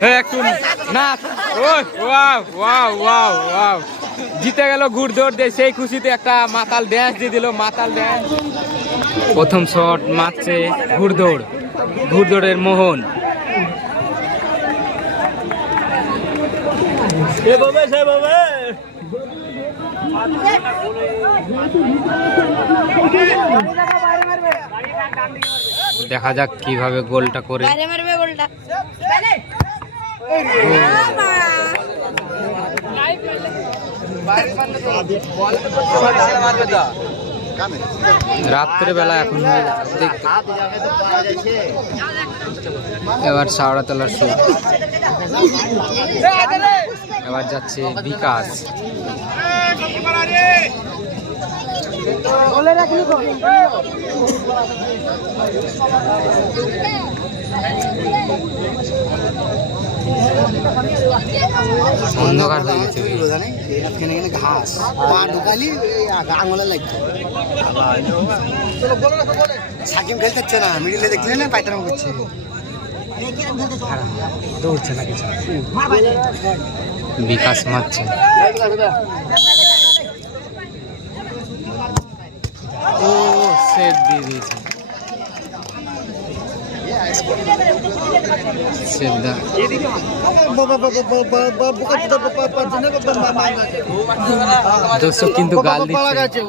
একটু না ওই ওয়াও ওয়াও ওয়াও ওয়াও। জিতে গেল ঘুর দৌড় দিয়ে সেই খুশিতে একটা মাতাল ড্যান্স দিয়ে দিল মাতাল ড্যান্স প্রথম শট মারছে ঘুরদৌড় ঘুরদৌড়ের মোহন। দেখা যাক কীভাবে গোলটা করে। মারবে গোলটা। রাত্রে বেলা এখন এবার শাওড়া তলার শুট এবার যাচ্ছে বিকাশ। অন্ধকার হয়ে গেছে এখানে ঘাস। পা ঢুকালি আঙুলে লাগছে। সাকিব খেলতে না মিডিলে দেখছিলে না পায়তারাম করছে। দৌড়ছে না কিছু বিকাশ মারছে। ও সেট দিয়ে দিয়েছে। সেট দা দর্শক কিন্তু গাল দিচ্ছে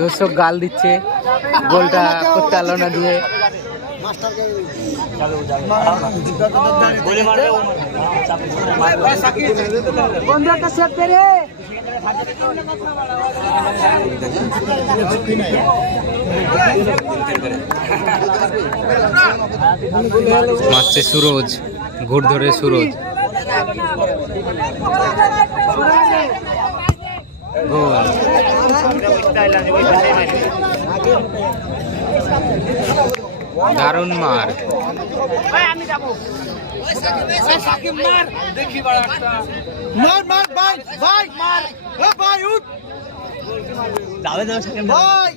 দর্শক গাল দিচ্ছে গোলটা করতে আলো না দিয়ে মারছে সুরজ ঘুর ধরে সুরজ। গোল। দারুণ মার। মার। মার ভাই ভাই মার। এ ভাই উঠ। যাবে যাবে সাকিব ভাই।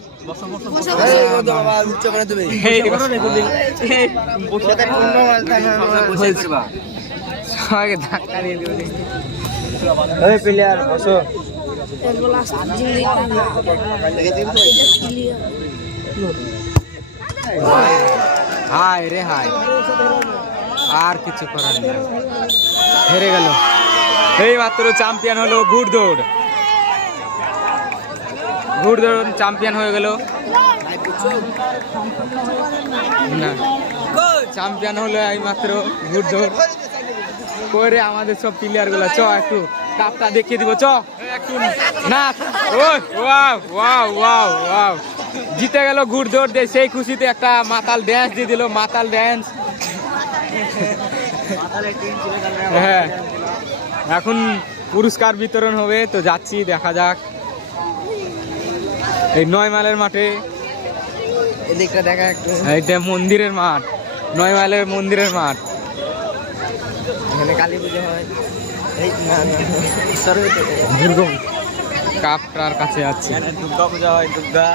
উচ্চ করে দেবে সবাইকে ধাক্কা দিয়ে দেবে। প্লেয়ার বসো। হায় রে হায়। আর কিছু করার নেই। হেরে গেল। এই মাত্র চ্যাম্পিয়ন হলো ঘুড়দৌড় ঘুড়দৌড় চ্যাম্পিয়ন হয়ে গেল। না। চ্যাম্পিয়ন হলো এই মাত্র ঘুড়দৌড় করে আমাদের সব প্লেয়ারগুলো, চ একটু কাপটা দেখিয়ে দিব, চ। একটু না, ওই, ওয়াও ওয়াও ওয়াও ওয়াও। জিতে গেল ঘুড়দৌড় দিয়ে সেই খুশিতে একটা মাতাল ড্যান্স দিয়ে দিল মাতাল ড্যান্স হ্যাঁ এখন পুরস্কার বিতরণ হবে তো যাচ্ছি দেখা যাক। এই নয় মাইলের মাঠে। এদিকটা দেখা একটু। এইটা মন্দিরের মাঠ নয় মাইলের মন্দিরের মাঠ। এখানে কালী পুজো হয়। এই না না দুর্গম। কাপটার কাছে আছে। দুর্গা পূজা হয় দুর্গা।